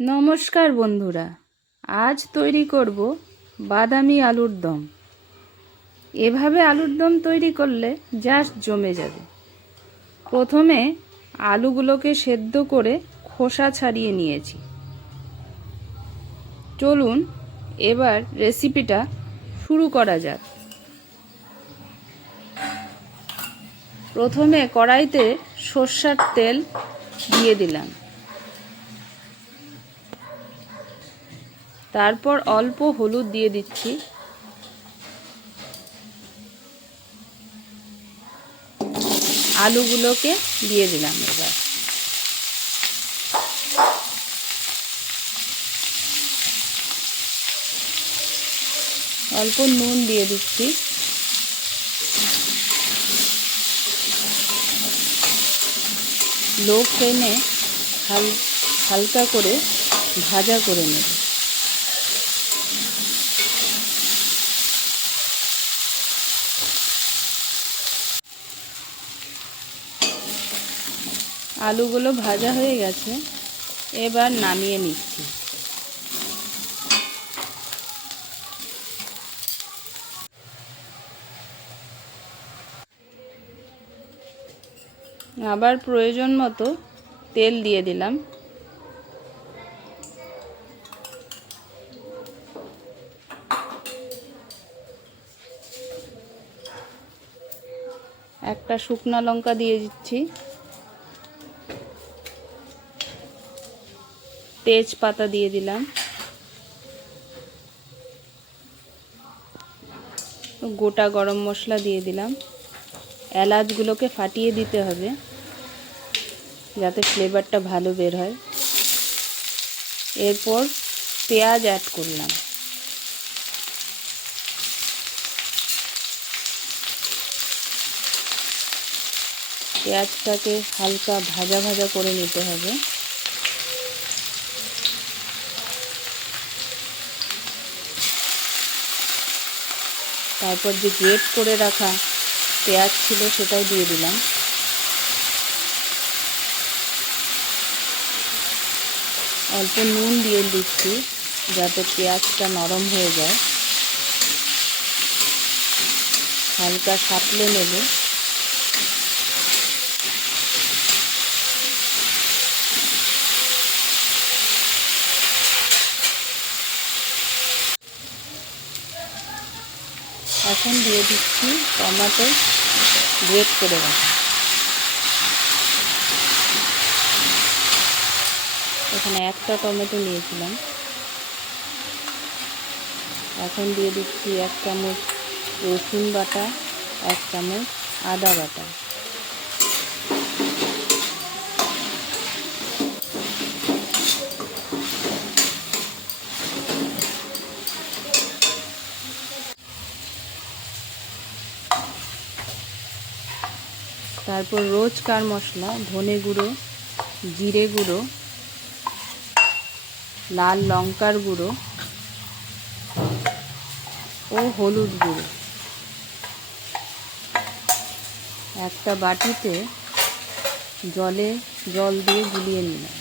নমস্কার বন্ধুরা, আজ তৈরি করব বাদামি আলুর দম। এভাবে আলুর দম তৈরি করলে জাস্ট জমে যাবে। প্রথমে আলুগুলোকে সেদ্ধ করে খোসা ছাড়িয়ে নিয়েছি। চলুন এবার রেসিপিটা শুরু করা যাক। প্রথমে কড়াইতে সরষের তেল দিয়ে দিলাম, তারপর অল্প হলুদ দিয়ে দিচ্ছি, আলুগুলোকে দিয়ে দিলাম। এবার অল্প নুন দিয়ে দিচ্ছি, লো ফ্লেমে হালকা করে ভাজা করে নেব। আলুগুলো ভাজা হয়ে গেছে, এবার নামিয়ে নিচ্ছি। আবার প্রয়োজন মতো তেল দিয়ে দিলাম। একটা শুকনো লঙ্কা দিয়ে দিচ্ছি, তেজপাতা দিয়ে দিলাম, গোটা গরম মশলা দিয়ে দিলাম। এলাচগুলোকে ফাটিয়ে দিতে হবে যাতে ফ্লেভারটা ভালো বের হয়। এরপর পেঁয়াজ অ্যাড করলাম। পেঁয়াজটাকে হালকা ভাজা ভাজা করে নিতে হবে। তারপর যে গ্রেট করে রাখা পেঁয়াজ ছিল সেটাও দিয়ে দিলাম। অল্প নুন দিয়ে দিচ্ছি যাতে পেঁয়াজটা নরম হয়ে যায়। হালকা সাঁতলে নেব। এখন দিয়ে দিচ্ছি টমেটো গ্রেট করে রাখা। এখানে একটা টমেটো নিয়েছিলাম। এখন দিয়ে দিচ্ছি 1 চামচ রসুন বাটা, 1 চামচ আদা বাটা। তারপর রোজকার মশলা ধনে গুঁড়ো, জিরে গুঁড়ো, লাল লঙ্কার গুঁড়ো ও হলুদ গুঁড়ো একটা বাটিতে জল দিয়ে গুলিয়ে নিলাম।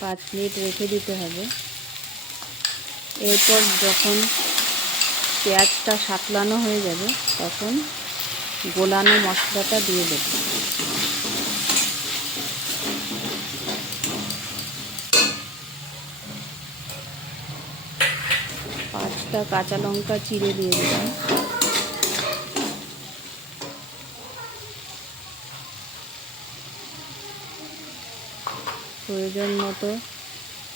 পাঁচ মিনিট রেখে দিতে হবে। এরপর যখন পেঁয়াজটা সাঁতলানো হয়ে যাবে তখন গোলানো মশলাটা দিয়ে দেব। 5টা কাঁচা লঙ্কা চিড়ে দিয়ে দিলাম। প্রয়োজন মতো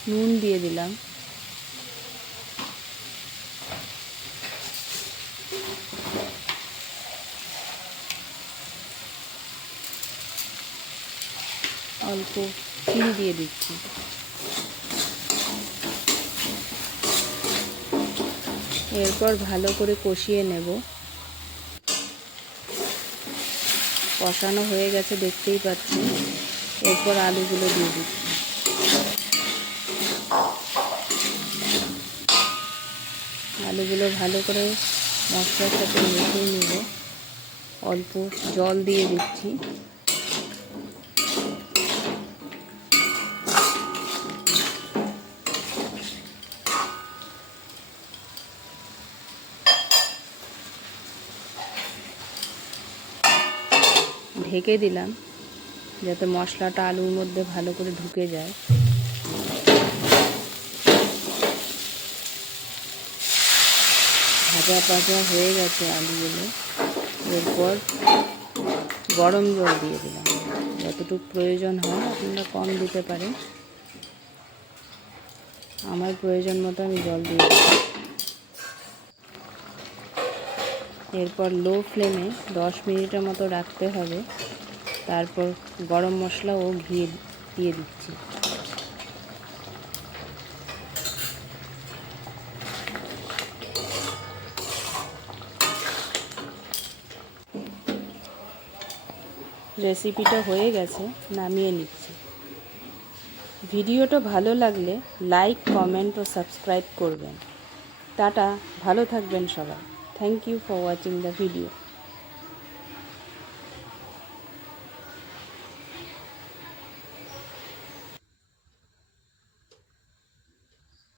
নুন দিয়ে দিলাম। অল্প চিনি দিয়ে দিচ্ছি। এরপর ভালো করে কষিয়ে নেব। কষানো হয়ে গেছে দেখতেই পাচ্ছি। এরপর আলুগুলো দিয়ে দিচ্ছি। আলুগুলো ভালো করে মশলার সাথে মিশিয়ে নেব। অল্প জল দিয়ে দিচ্ছি। ঢেকে দিলাম যাতে মশলাটা আলুর মধ্যে ভালো করে ঢুকে যায়। ভাজা ভাজা হয়ে গেছে আলুগুলো। এরপর গরম জল দিয়ে দিলাম। যতটুকু প্রয়োজন হয় আপনারা কম দিতে পারেন, আমার প্রয়োজন মতো আমি জল দিয়ে দিলাম। এরপর লো ফ্লেমে 10 মিনিটের মতো রাখতে হবে। তারপর গরম মশলা ও ঘি দিয়ে দিচ্ছি। রেসিপিটা হয়ে গেছে, নামিয়ে নিচ্ছি। ভিডিওটা ভালো লাগলে লাইক, কমেন্ট ও সাবস্ক্রাইব করবেন। টাটা, ভালো থাকবেন সবাই। Thank you for watching the video.